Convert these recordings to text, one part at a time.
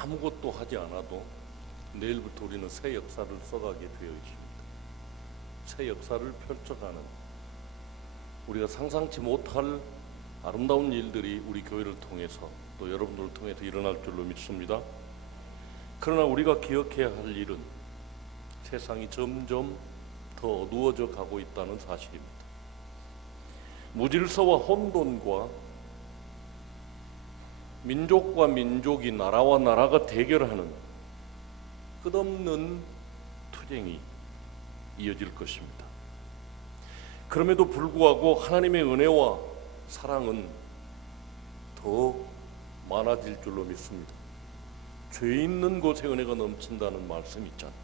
아무것도 하지 않아도 내일부터 우리는 새 역사를 써가게 되어 있습니다. 새 역사를 펼쳐가는, 우리가 상상치 못할 아름다운 일들이 우리 교회를 통해서 또 여러분들을 통해서 일어날 줄로 믿습니다. 그러나 우리가 기억해야 할 일은 세상이 점점 더 어두워져 가고 있다는 사실입니다. 무질서와 혼돈과 민족과 민족이, 나라와 나라가 대결하는 끝없는 투쟁이 이어질 것입니다. 그럼에도 불구하고 하나님의 은혜와 사랑은 더 많아질 줄로 믿습니다. 죄 있는 곳에 은혜가 넘친다는 말씀이 있잖아요.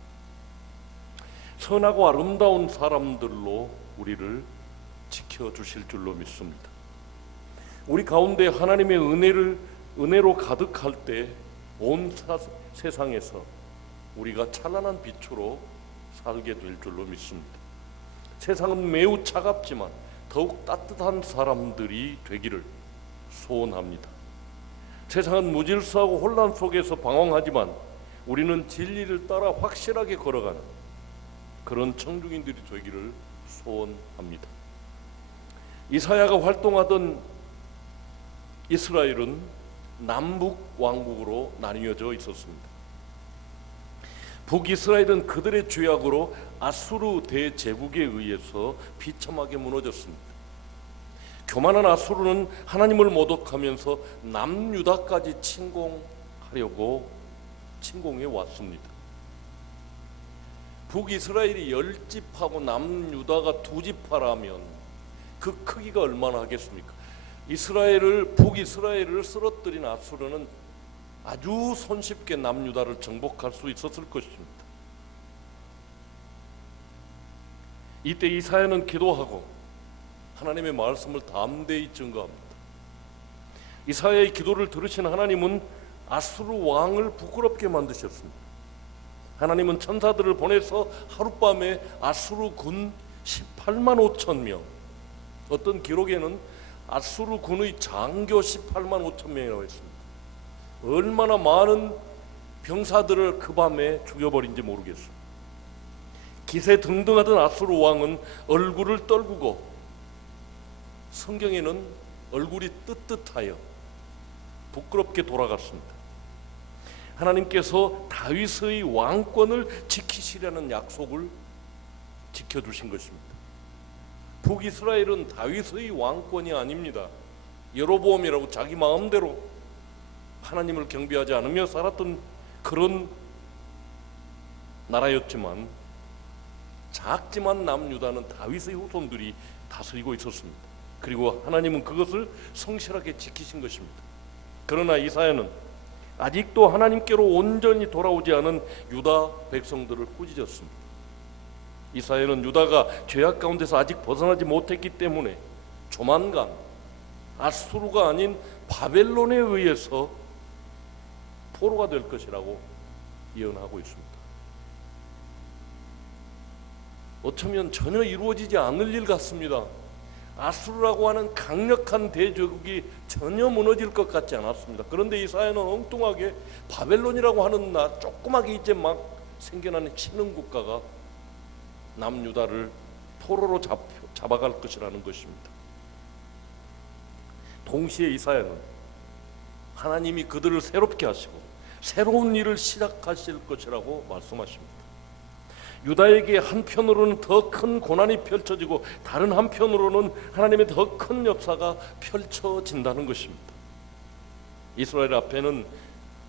선하고 아름다운 사람들로 우리를 지켜주실 줄로 믿습니다. 우리 가운데 하나님의 은혜로 가득할 때 온 세상에서 우리가 찬란한 빛으로 살게 될 줄로 믿습니다. 세상은 매우 차갑지만 더욱 따뜻한 사람들이 되기를 소원합니다. 세상은 무질서하고 혼란 속에서 방황하지만 우리는 진리를 따라 확실하게 걸어가는 그런 청중인들이 되기를 소원합니다. 이사야가 활동하던 이스라엘은 남북 왕국으로 나뉘어져 있었습니다. 북이스라엘은 그들의 죄악으로 아수르 대제국에 의해서 비참하게 무너졌습니다. 교만한 아수르는 하나님을 모독하면서 남유다까지 침공하려고 침공해 왔습니다. 북이스라엘이 10지파고 남유다가 2지파라면 그 크기가 얼마나 하겠습니까? 북이스라엘을 쓰러뜨린 아수르는 아주 손쉽게 남유다를 정복할 수 있었을 것입니다. 이때 이사야는 기도하고 하나님의 말씀을 담대히 증거합니다. 이사야의 기도를 들으신 하나님은 아수르 왕을 부끄럽게 만드셨습니다. 하나님은 천사들을 보내서 하룻밤에 아수르 군 18만 5천 명, 어떤 기록에는 아수르 군의 장교 18만 5천 명이라고 했습니다. 얼마나 많은 병사들을 그 밤에 죽여버린지 모르겠습니다. 기세등등하던 아수르 왕은 얼굴을 떨구고, 성경에는 얼굴이 떳떳하여 부끄럽게 돌아갔습니다. 하나님께서 다윗의 왕권을 지키시려는 약속을 지켜주신 것입니다. 북이스라엘은 다윗의 왕권이 아닙니다. 여로보암이라고 자기 마음대로 하나님을 경배하지 않으며 살았던 그런 나라였지만, 작지만 남유다는 다윗의 후손들이 다스리고 있었습니다. 그리고 하나님은 그것을 성실하게 지키신 것입니다. 그러나 이사야는 아직도 하나님께로 온전히 돌아오지 않은 유다 백성들을 꾸짖었습니다. 이사야는 유다가 죄악 가운데서 아직 벗어나지 못했기 때문에 조만간 아수르가 아닌 바벨론에 의해서 포로가 될 것이라고 예언하고 있습니다. 어쩌면 전혀 이루어지지 않을 일 같습니다. 아수르라고 하는 강력한 대제국이 전혀 무너질 것 같지 않았습니다. 그런데 이사야는 엉뚱하게 바벨론이라고 하는 조그맣게 이제 막 생겨나는 신흥 국가가 남유다를 포로로 잡아갈 것이라는 것입니다. 동시에 이사야는 하나님이 그들을 새롭게 하시고 새로운 일을 시작하실 것이라고 말씀하십니다. 유다에게 한편으로는 더 큰 고난이 펼쳐지고 다른 한편으로는 하나님의 더 큰 역사가 펼쳐진다는 것입니다. 이스라엘 앞에는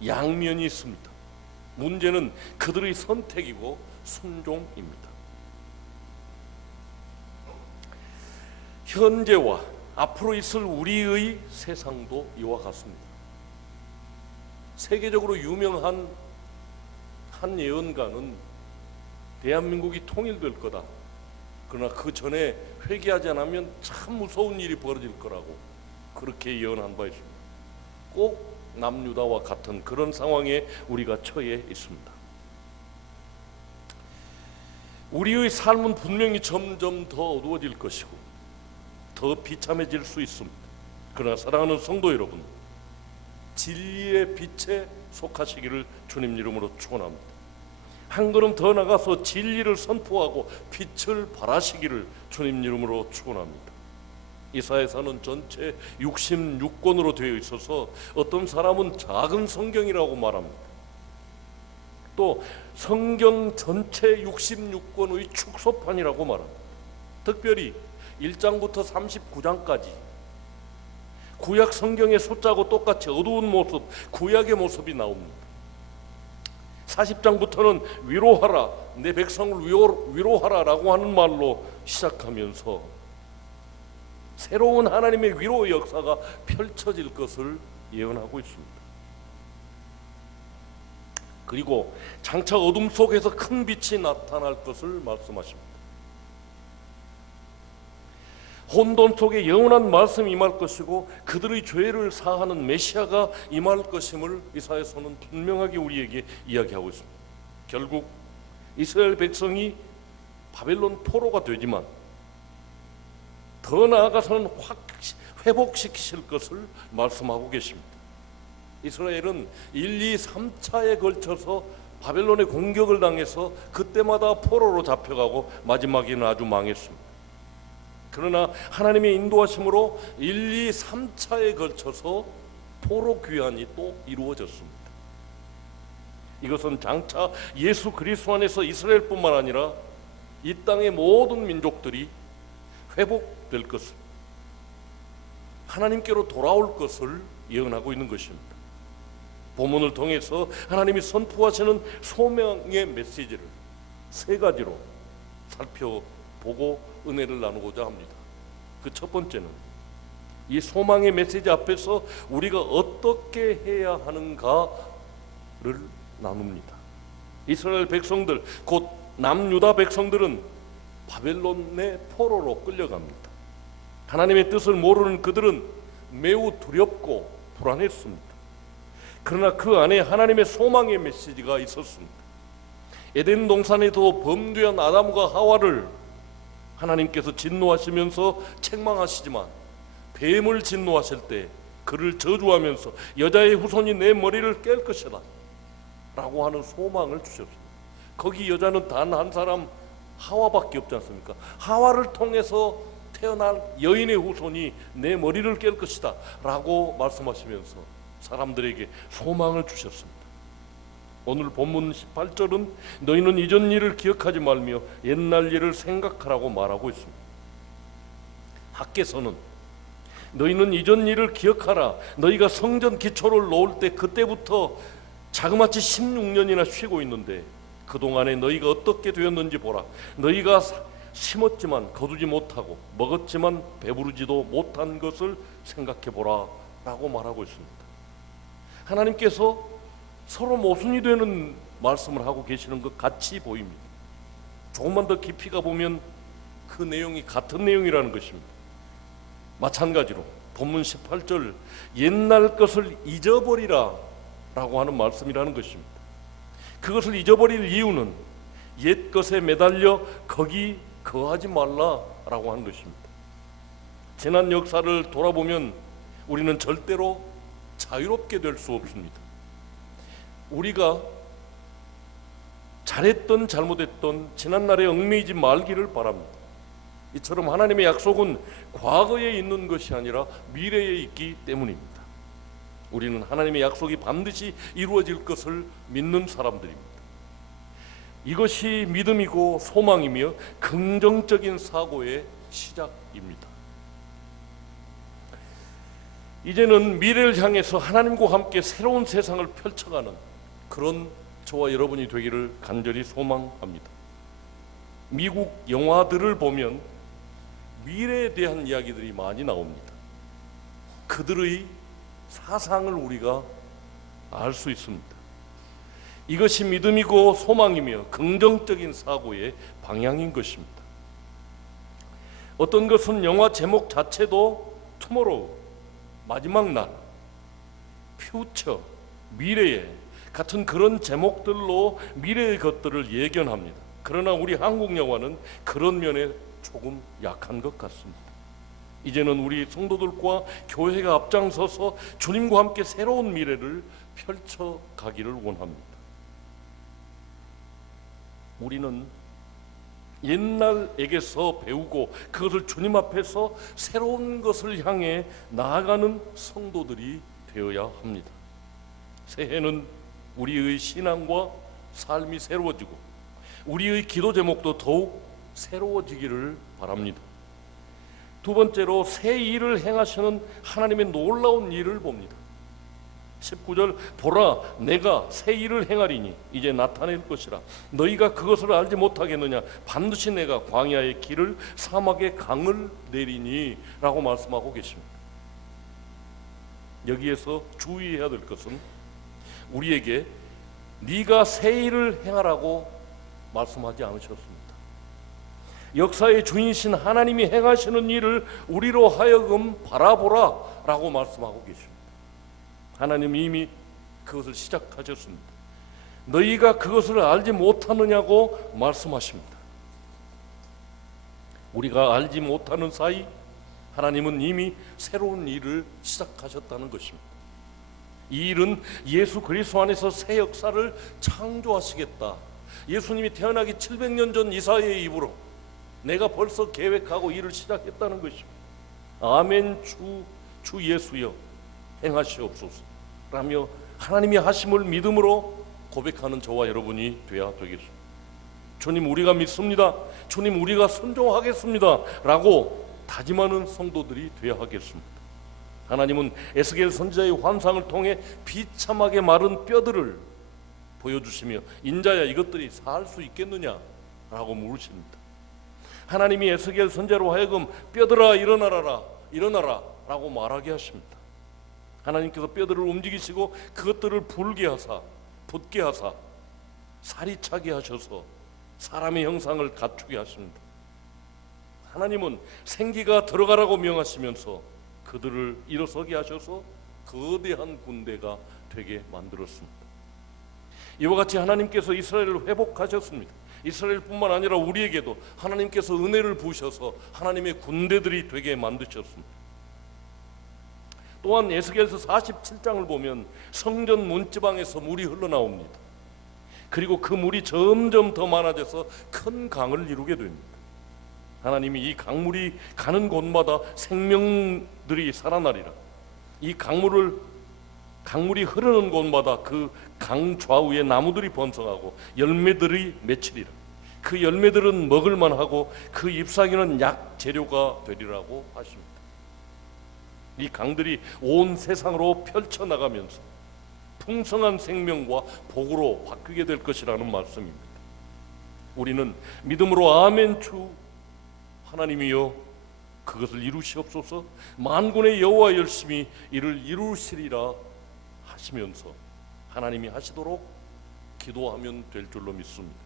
양면이 있습니다. 문제는 그들의 선택이고 순종입니다. 현재와 앞으로 있을 우리의 세상도 이와 같습니다. 세계적으로 유명한 한 예언가는 대한민국이 통일될 거다, 그러나 그 전에 회개하지 않으면 참 무서운 일이 벌어질 거라고 그렇게 예언한 바 있습니다. 꼭 남유다와 같은 그런 상황에 우리가 처해 있습니다. 우리의 삶은 분명히 점점 더 어두워질 것이고 더 비참해질 수 있습니다. 그러나 사랑하는 성도 여러분, 진리의 빛에 속하시기를 주님 이름으로 축원합니다. 한 걸음 더 나가서 진리를 선포하고 빛을 발하시기를 주님 이름으로 축원합니다. 이사야서는 전체 66권으로 되어 있어서 어떤 사람은 작은 성경이라고 말합니다. 또 성경 전체 66권의 축소판이라고 말합니다. 특별히 1장부터 39장까지 구약 성경의 숫자하고 똑같이 어두운 모습, 구약의 모습이 나옵니다. 40장부터는 위로하라, 내 백성을 위로하라 라고 하는 말로 시작하면서 새로운 하나님의 위로의 역사가 펼쳐질 것을 예언하고 있습니다. 그리고 장차 어둠 속에서 큰 빛이 나타날 것을 말씀하십니다. 혼돈 속에 영원한 말씀이 임할 것이고 그들의 죄를 사하는 메시아가 임할 것임을 이사야서는 분명하게 우리에게 이야기하고 있습니다. 결국 이스라엘 백성이 바벨론 포로가 되지만 더 나아가서는 회복시키실 것을 말씀하고 계십니다. 이스라엘은 1, 2, 3차에 걸쳐서 바벨론의 공격을 당해서 그때마다 포로로 잡혀가고 마지막에는 아주 망했습니다. 그러나 하나님의 인도하심으로 1, 2, 3차에 걸쳐서 포로 귀환이 또 이루어졌습니다. 이것은 장차 예수 그리스도 안에서 이스라엘뿐만 아니라 이 땅의 모든 민족들이 회복될 것을, 하나님께로 돌아올 것을 예언하고 있는 것입니다. 본문을 통해서 하나님이 선포하시는 소명의 메시지를 세 가지로 살펴보고 은혜를 나누고자 합니다. 그 첫 번째는 이 소망의 메시지 앞에서 우리가 어떻게 해야 하는가를 나눕니다. 이스라엘 백성들, 곧 남유다 백성들은 바벨론의 포로로 끌려갑니다. 하나님의 뜻을 모르는 그들은 매우 두렵고 불안했습니다. 그러나 그 안에 하나님의 소망의 메시지가 있었습니다. 에덴 동산에도 범죄한 아담과 하와를 하나님께서 진노하시면서 책망하시지만 뱀을 진노하실 때 그를 저주하면서 여자의 후손이 내 머리를 깰 것이다 라고 하는 소망을 주셨습니다. 거기 여자는 단 한 사람 하와밖에 없지 않습니까? 하와를 통해서 태어난 여인의 후손이 내 머리를 깰 것이다 라고 말씀하시면서 사람들에게 소망을 주셨습니다. 오늘 본문 18절은 너희는 이전 일을 기억하지 말며 옛날 일을 생각하라고 말하고 있습니다. 학개서는 너희는 이전 일을 기억하라. 너희가 성전 기초를 놓을 때 그때부터 자그마치 16년이나 쉬고 있는데 그동안에 너희가 어떻게 되었는지 보라. 너희가 심었지만 거두지 못하고 먹었지만 배부르지도 못한 것을 생각해 보라 라고 말하고 있습니다. 하나님께서 서로 모순이 되는 말씀을 하고 계시는 것 같이 보입니다. 조금만 더 깊이 가보면 그 내용이 같은 내용이라는 것입니다. 마찬가지로 본문 18절 옛날 것을 잊어버리라 라고 하는 말씀이라는 것입니다. 그것을 잊어버릴 이유는 옛 것에 매달려 거기 거하지 말라라고 하는 것입니다. 지난 역사를 돌아보면 우리는 절대로 자유롭게 될 수 없습니다. 우리가 잘했던 잘못했던 지난날에 얽매이지 말기를 바랍니다. 이처럼 하나님의 약속은 과거에 있는 것이 아니라 미래에 있기 때문입니다. 우리는 하나님의 약속이 반드시 이루어질 것을 믿는 사람들입니다. 이것이 믿음이고 소망이며 긍정적인 사고의 시작입니다. 이제는 미래를 향해서 하나님과 함께 새로운 세상을 펼쳐가는 그런 저와 여러분이 되기를 간절히 소망합니다. 미국 영화들을 보면 미래에 대한 이야기들이 많이 나옵니다. 그들의 사상을 우리가 알 수 있습니다. 이것이 믿음이고 소망이며 긍정적인 사고의 방향인 것입니다. 어떤 것은 영화 제목 자체도 투모로우, 마지막 날, 퓨처, 미래에 같은 그런 제목들로 미래의 것들을 예견합니다. 그러나 우리 한국 영화는 그런 면에 조금 약한 것 같습니다. 이제는 우리 성도들과 교회가 앞장서서 주님과 함께 새로운 미래를 펼쳐가기를 원합니다. 우리는 옛날에게서 배우고 그것을 주님 앞에서 새로운 것을 향해 나아가는 성도들이 되어야 합니다. 새해는 우리의 신앙과 삶이 새로워지고 우리의 기도 제목도 더욱 새로워지기를 바랍니다. 두 번째로 새 일을 행하시는 하나님의 놀라운 일을 봅니다. 19절 보라 내가 새 일을 행하리니 이제 나타낼 것이라 너희가 그것을 알지 못하겠느냐 반드시 내가 광야의 길을 사막의 강을 내리니 라고 말씀하고 계십니다. 여기에서 주의해야 될 것은 우리에게 네가 새 일을 행하라고 말씀하지 않으셨습니다. 역사의 주인이신 하나님이 행하시는 일을 우리로 하여금 바라보라 라고 말씀하고 계십니다. 하나님이 이미 그것을 시작하셨습니다. 너희가 그것을 알지 못하느냐고 말씀하십니다. 우리가 알지 못하는 사이 하나님은 이미 새로운 일을 시작하셨다는 것입니다. 이 일은 예수 그리스도 안에서 새 역사를 창조하시겠다. 예수님이 태어나기 700년 전 이사야의 입으로 내가 벌써 계획하고 일을 시작했다는 것입니다. 아멘 주 예수여 행하시옵소서 라며 하나님이 하심을 믿음으로 고백하는 저와 여러분이 되어야 되겠습니다. 주님 우리가 믿습니다. 주님 우리가 순종하겠습니다 라고 다짐하는 성도들이 되어야 하겠습니다. 하나님은 에스겔 선지자의 환상을 통해 비참하게 마른 뼈들을 보여주시며 인자야 이것들이 살 수 있겠느냐 라고 물으십니다. 하나님이 에스겔 선지자로 하여금 뼈들아 일어나라 라고 말하게 하십니다. 하나님께서 뼈들을 움직이시고 그것들을 불게 하사 붓게 하사 살이 차게 하셔서 사람의 형상을 갖추게 하십니다. 하나님은 생기가 들어가라고 명하시면서 그들을 일어서게 하셔서 거대한 군대가 되게 만들었습니다. 이와 같이 하나님께서 이스라엘을 회복하셨습니다. 이스라엘뿐만 아니라 우리에게도 하나님께서 은혜를 부으셔서 하나님의 군대들이 되게 만드셨습니다. 또한 에스겔서 47장을 보면 성전 문지방에서 물이 흘러나옵니다. 그리고 그 물이 점점 더 많아져서 큰 강을 이루게 됩니다. 하나님이 이 강물이 가는 곳마다 생명들이 살아나리라. 이 강물이 흐르는 곳마다 그 강 좌우에 나무들이 번성하고 열매들이 맺히리라. 그 열매들은 먹을만하고 그 잎사귀는 약 재료가 되리라고 하십니다. 이 강들이 온 세상으로 펼쳐나가면서 풍성한 생명과 복으로 바뀌게 될 것이라는 말씀입니다. 우리는 믿음으로 아멘 주 하나님이여 그것을 이루시옵소서 만군의 여호와 열심히 이를 이루시리라 하시면서 하나님이 하시도록 기도하면 될 줄로 믿습니다.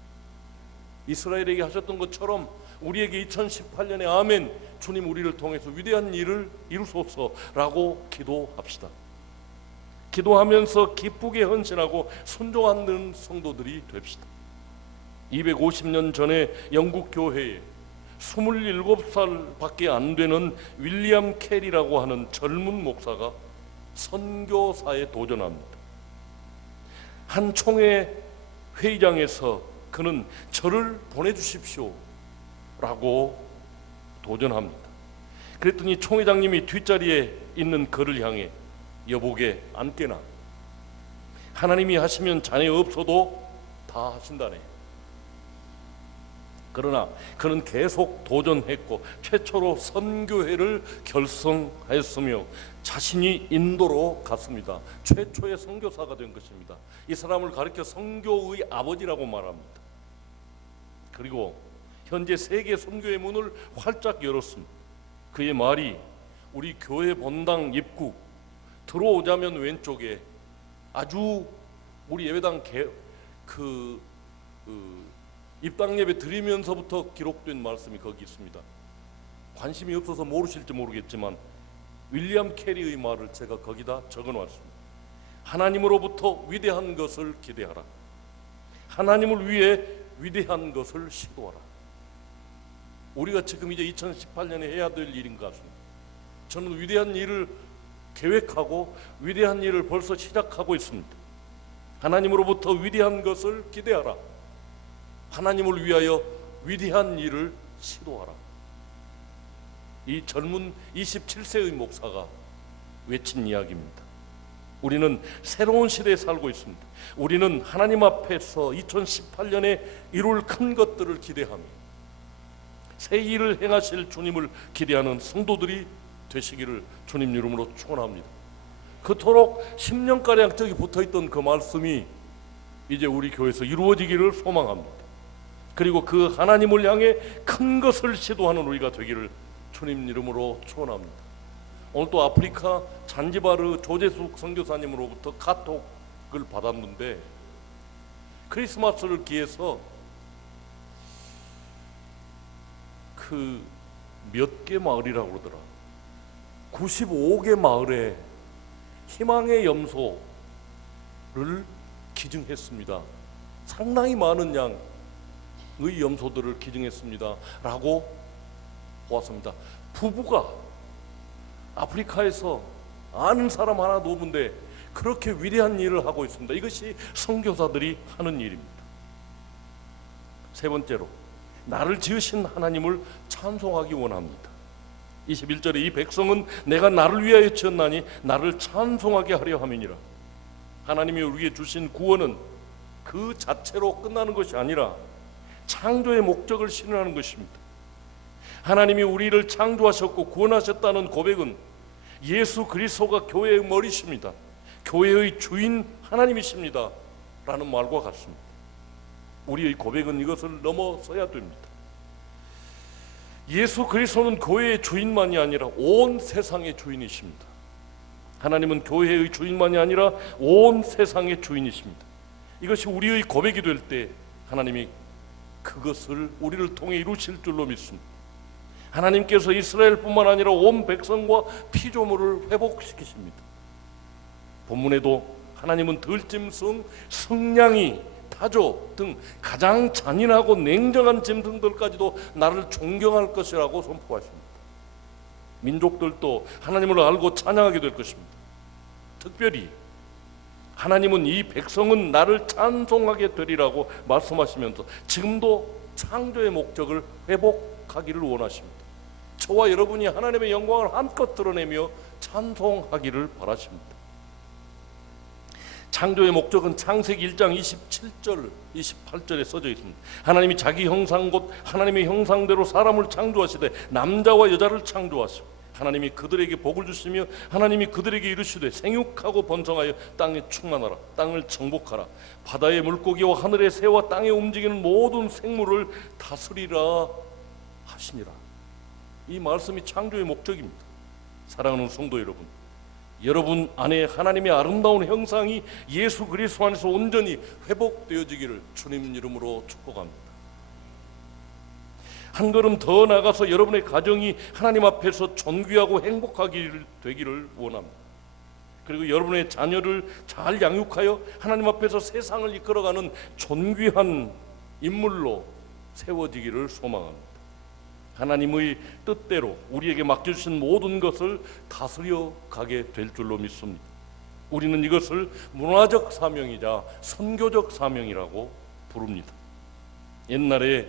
이스라엘에게 하셨던 것처럼 우리에게 2018년에 아멘 주님 우리를 통해서 위대한 일을 이루소서라고 기도합시다. 기도하면서 기쁘게 헌신하고 순종하는 성도들이 됩시다. 250년 전에 영국 교회에 27살밖에 안 되는 윌리엄 캐리라고 하는 젊은 목사가 선교사에 도전합니다. 한 총회 회의장에서 그는 저를 보내주십시오 라고 도전합니다. 그랬더니 총회장님이 뒷자리에 있는 그를 향해 여보게 앉게나 하나님이 하시면 자네 없어도 다 하신다네. 그러나 그는 계속 도전했고 최초로 선교회를 결성하였으며 자신이 인도로 갔습니다. 최초의 선교사가 된 것입니다. 이 사람을 가리켜 선교의 아버지라고 말합니다. 그리고 현재 세계 선교의 문을 활짝 열었습니다. 그의 말이 우리 교회 본당 입구 들어오자면 왼쪽에 아주 우리 예배당 입당 예배 드리면서부터 기록된 말씀이 거기 있습니다. 관심이 없어서 모르실지 모르겠지만 윌리엄 캐리의 말을 제가 거기다 적어놨습니다. 하나님으로부터 위대한 것을 기대하라. 하나님을 위해 위대한 것을 시도하라. 우리가 지금 이제 2018년에 해야 될 일인 것 같습니다. 저는 위대한 일을 계획하고 위대한 일을 벌써 시작하고 있습니다. 하나님으로부터 위대한 것을 기대하라. 하나님을 위하여 위대한 일을 시도하라. 이 젊은 27세의 목사가 외친 이야기입니다. 우리는 새로운 시대에 살고 있습니다. 우리는 하나님 앞에서 2018년에 이룰 큰 것들을 기대하며 새 일을 행하실 주님을 기대하는 성도들이 되시기를 주님 이름으로 축원합니다. 그토록 10년가량 저기 붙어있던 그 말씀이 이제 우리 교회에서 이루어지기를 소망합니다. 그리고 그 하나님을 향해 큰 것을 시도하는 우리가 되기를 주님 이름으로 축원합니다. 오늘 또 아프리카 잔지바르 조재숙 선교사님으로부터 카톡을 받았는데 크리스마스를 기해서 그 몇 개 마을이라고 그러더라. 95개 마을에 희망의 염소를 기증했습니다. 상당히 많은 양의 염소들을 기증했습니다 라고 보았습니다. 부부가 아프리카에서 아는 사람 하나도 없는데 그렇게 위대한 일을 하고 있습니다. 이것이 선교사들이 하는 일입니다. 세 번째로, 나를 지으신 하나님을 찬송하기 원합니다. 21절에 이 백성은 내가 나를 위하여 지었나니 나를 찬송하게 하려 함이니라. 하나님이 우리에게 주신 구원은 그 자체로 끝나는 것이 아니라 창조의 목적을 실현하는 것입니다. 하나님이 우리를 창조하셨고 구원하셨다는 고백은 예수 그리스도가 교회의 머리십니다. 교회의 주인 하나님이십니다 라는 말과 같습니다. 우리의 고백은 이것을 넘어서야 됩니다. 예수 그리스도는 교회의 주인만이 아니라 온 세상의 주인이십니다. 하나님은 교회의 주인만이 아니라 온 세상의 주인이십니다. 이것이 우리의 고백이 될 때 하나님이 그것을 우리를 통해 이루실 줄로 믿습니다. 하나님께서 이스라엘뿐만 아니라 온 백성과 피조물을 회복시키십니다. 본문에도 하나님은 들짐승, 승냥이, 타조 등 가장 잔인하고 냉정한 짐승들까지도 나를 존경할 것이라고 선포하십니다. 민족들도 하나님을 알고 찬양하게 될 것입니다. 특별히 하나님은 이 백성은 나를 찬송하게 되리라고 말씀하시면서 지금도 창조의 목적을 회복하기를 원하십니다. 저와 여러분이 하나님의 영광을 한껏 드러내며 찬송하기를 바라십니다. 창조의 목적은 창세기 1장 27절, 28절에 써져 있습니다. 하나님이 자기 형상 곧 하나님의 형상대로 사람을 창조하시되 남자와 여자를 창조하시고 하나님이 그들에게 복을 주시며 하나님이 그들에게 이르시되 생육하고 번성하여 땅에 충만하라. 땅을 정복하라. 바다의 물고기와 하늘의 새와 땅에 움직이는 모든 생물을 다스리라 하시니라. 이 말씀이 창조의 목적입니다. 사랑하는 성도 여러분, 여러분 안에 하나님의 아름다운 형상이 예수 그리스도 안에서 온전히 회복되어지기를 주님 이름으로 축복합니다. 한 걸음 더 나가서 여러분의 가정이 하나님 앞에서 존귀하고 행복하기를 되기를 원합니다. 그리고 여러분의 자녀를 잘 양육하여 하나님 앞에서 세상을 이끌어가는 존귀한 인물로 세워지기를 소망합니다. 하나님의 뜻대로 우리에게 맡겨주신 모든 것을 다스려 가게 될 줄로 믿습니다. 우리는 이것을 문화적 사명이자 선교적 사명이라고 부릅니다. 옛날에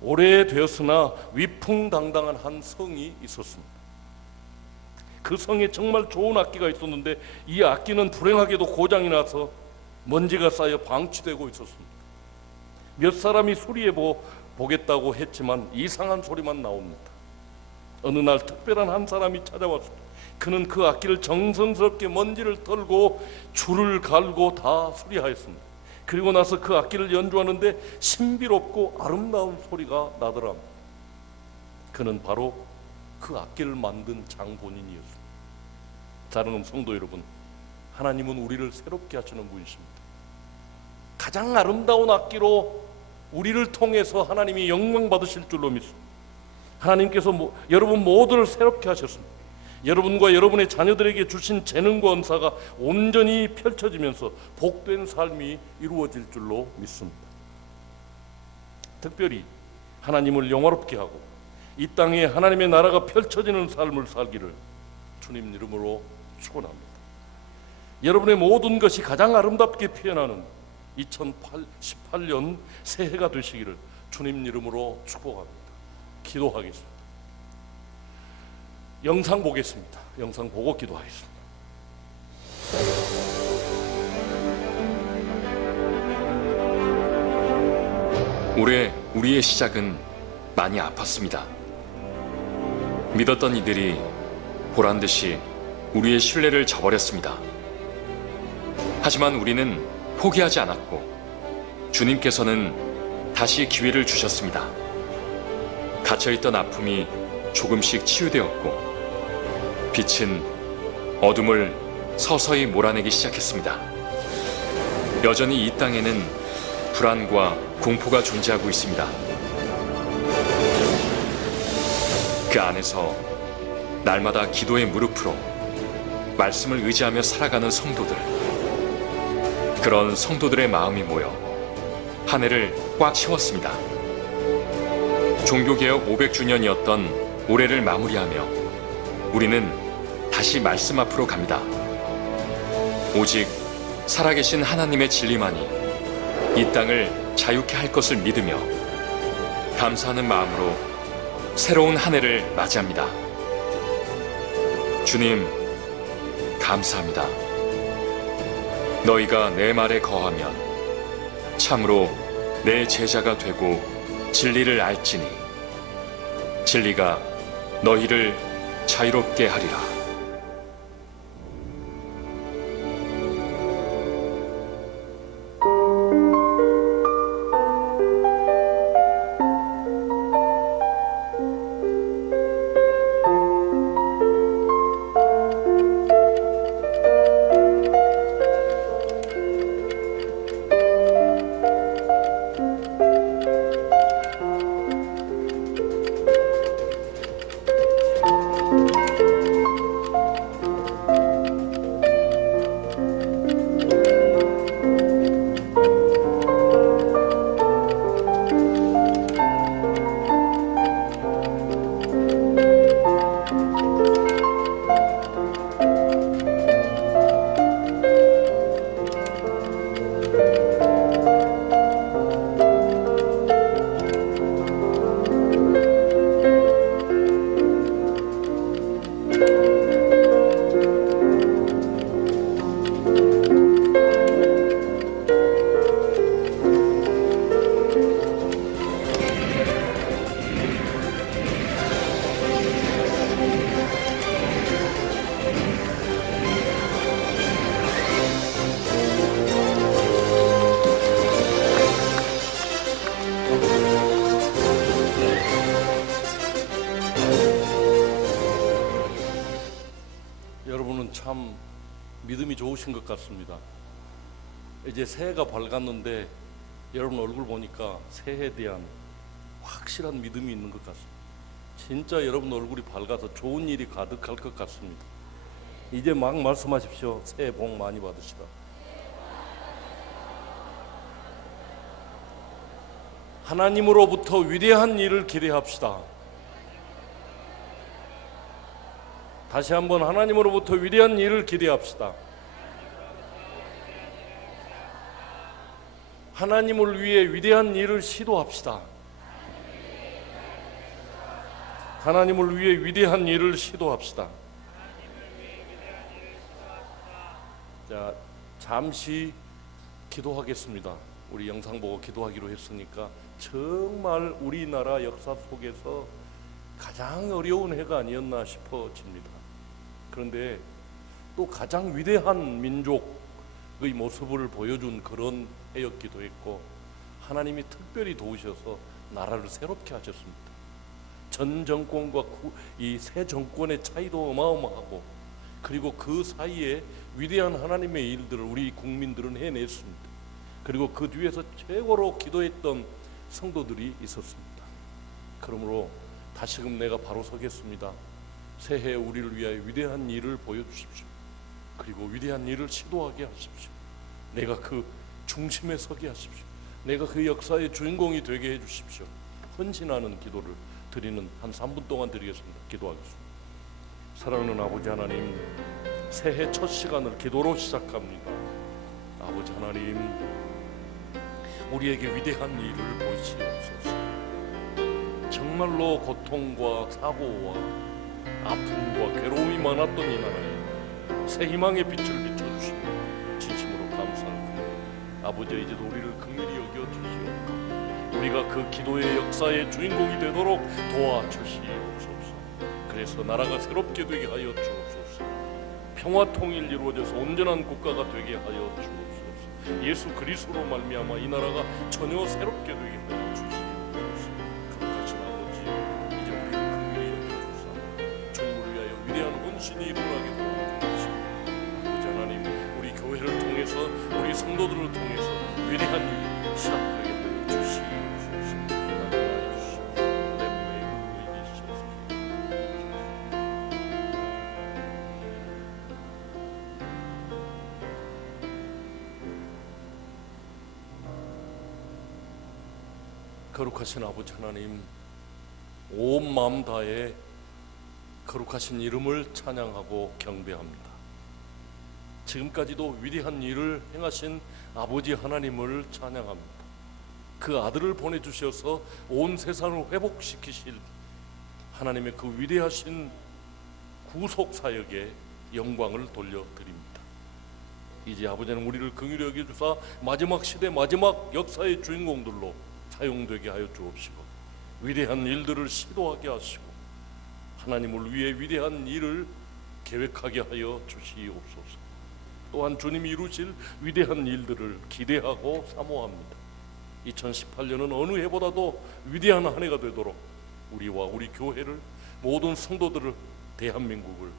오래되었으나 위풍당당한 한 성이 있었습니다. 그 성에 정말 좋은 악기가 있었는데 이 악기는 불행하게도 고장이 나서 먼지가 쌓여 방치되고 있었습니다. 몇 사람이 수리해 보겠다고 했지만 이상한 소리만 나옵니다. 어느 날 특별한 한 사람이 찾아왔습니다. 그는 그 악기를 정성스럽게 먼지를 털고 줄을 갈고 다 수리하였습니다. 그리고 나서 그 악기를 연주하는데 신비롭고 아름다운 소리가 나더랍니다. 그는 바로 그 악기를 만든 장본인이었습니다. 사랑하는 성도 여러분, 하나님은 우리를 새롭게 하시는 분이십니다. 가장 아름다운 악기로 우리를 통해서 하나님이 영광 받으실 줄로 믿습니다. 하나님께서 여러분 모두를 새롭게 하셨습니다. 여러분과 여러분의 자녀들에게 주신 재능과 은사가 온전히 펼쳐지면서 복된 삶이 이루어질 줄로 믿습니다. 특별히 하나님을 영화롭게 하고 이 땅에 하나님의 나라가 펼쳐지는 삶을 살기를 주님 이름으로 축원합니다. 여러분의 모든 것이 가장 아름답게 피어나는 2018년 새해가 되시기를 주님 이름으로 축복합니다. 기도하겠습니다. 영상 보겠습니다. 영상 보고 기도하겠습니다. 올해 우리의 시작은 많이 아팠습니다. 믿었던 이들이 보란듯이 우리의 신뢰를 저버렸습니다. 하지만 우리는 포기하지 않았고 주님께서는 다시 기회를 주셨습니다. 갇혀있던 아픔이 조금씩 치유되었고 빛은 어둠을 서서히 몰아내기 시작했습니다. 여전히 이 땅에는 불안과 공포가 존재하고 있습니다. 그 안에서 날마다 기도의 무릎으로 말씀을 의지하며 살아가는 성도들, 그런 성도들의 마음이 모여 한 해를 꽉 채웠습니다. 종교개혁 500주년이었던 올해를 마무리하며 우리는 다시 말씀 앞으로 갑니다. 오직 살아계신 하나님의 진리만이 이 땅을 자유케 할 것을 믿으며 감사하는 마음으로 새로운 한 해를 맞이합니다. 주님, 감사합니다. 너희가 내 말에 거하면 참으로 내 제자가 되고 진리를 알지니 진리가 너희를 자유롭게 하리라. 여러분은 참 믿음이 좋으신 것 같습니다. 이제 새해가 밝았는데 여러분 얼굴 보니까 새해에 대한 확실한 믿음이 있는 것 같습니다. 진짜 여러분 얼굴이 밝아서 좋은 일이 가득할 것 같습니다. 이제 막 말씀하십시오. 새해 복 많이 받으시라. 하나님으로부터 위대한 일을 기대합시다. 다시 한번 하나님으로부터 위대한 일을 기대합시다. 하나님을 위해 위대한 일을 시도합시다. 하나님을 위해 위대한 일을 시도합시다. 자, 잠시 기도하겠습니다. 우리 영상 보고 기도하기로 했으니까 정말 우리나라 역사 속에서 가장 어려운 해가 아니었나 싶어집니다. 그런데 또 가장 위대한 민족의 모습을 보여준 그런 해였기도 했고, 하나님이 특별히 도우셔서 나라를 새롭게 하셨습니다. 전 정권과 이 새 정권의 차이도 어마어마하고, 그리고 그 사이에 위대한 하나님의 일들을 우리 국민들은 해냈습니다. 그리고 그 뒤에서 최고로 기도했던 성도들이 있었습니다. 그러므로 다시금 내가 바로 서겠습니다. 새해 우리를 위하여 위대한 일을 보여주십시오. 그리고 위대한 일을 시도하게 하십시오. 내가 그 중심에 서게 하십시오. 내가 그 역사의 주인공이 되게 해주십시오. 헌신하는 기도를 드리는 한 3분 동안 드리겠습니다. 기도하겠습니다. 사랑하는 아버지 하나님, 새해 첫 시간을 기도로 시작합니다. 아버지 하나님, 우리에게 위대한 일을 보시옵소서. 정말로 고통과 사고와 아픔과 괴로움이 많았던 이 나라에 새 희망의 빛을 비춰주시고 진심으로 감사합니다. 아버지, 이제도 우리를 긍휼히 여겨주시옵고 우리가 그 기도의 역사의 주인공이 되도록 도와주시옵소서. 그래서 나라가 새롭게 되게 하여 주옵소서. 평화 통일 이루어져서 온전한 국가가 되게 하여 주옵소서. 예수 그리스도로 말미암아 이 나라가 전혀 새롭게 되게 하여 주시옵소서. 거룩하신 아버지, 이제 우리를 긍휼히 여겨주사 주님을 위하여 위대한 헌신이 일어나게 도와주시옵소서. 아버지 하나님, 우리 교회를 통해서 우리 성도들을 통해서 위대한 일이 시작되게 하여 주시옵소서. 나타나해 주시옵소서. 내 몸에 이르고 이기시옵소서. 거룩하신 아버지 하나님, 온 마음 다해 거룩하신 이름을 찬양하고 경배합니다. 지금까지도 위대한 일을 행하신 아버지 하나님을 찬양합니다. 그 아들을 보내주셔서 온 세상을 회복시키실 하나님의 그 위대하신 구속 사역에 영광을 돌려드립니다. 이제 아버지는 우리를 긍휼히 여겨주사 마지막 시대 마지막 역사의 주인공들로 사용되게 하여 주옵시고 위대한 일들을 시도하게 하시고 하나님을 위해 위대한 일을 계획하게 하여 주시옵소서. 또한 주님이 이루실 위대한 일들을 기대하고 사모합니다. 2018년은 어느 해보다도 위대한 한 해가 되도록 우리와 우리 교회를, 모든 성도들을, 대한민국을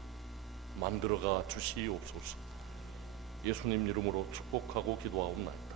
만들어가 주시옵소서. 예수님 이름으로 축복하고 기도하옵나이다.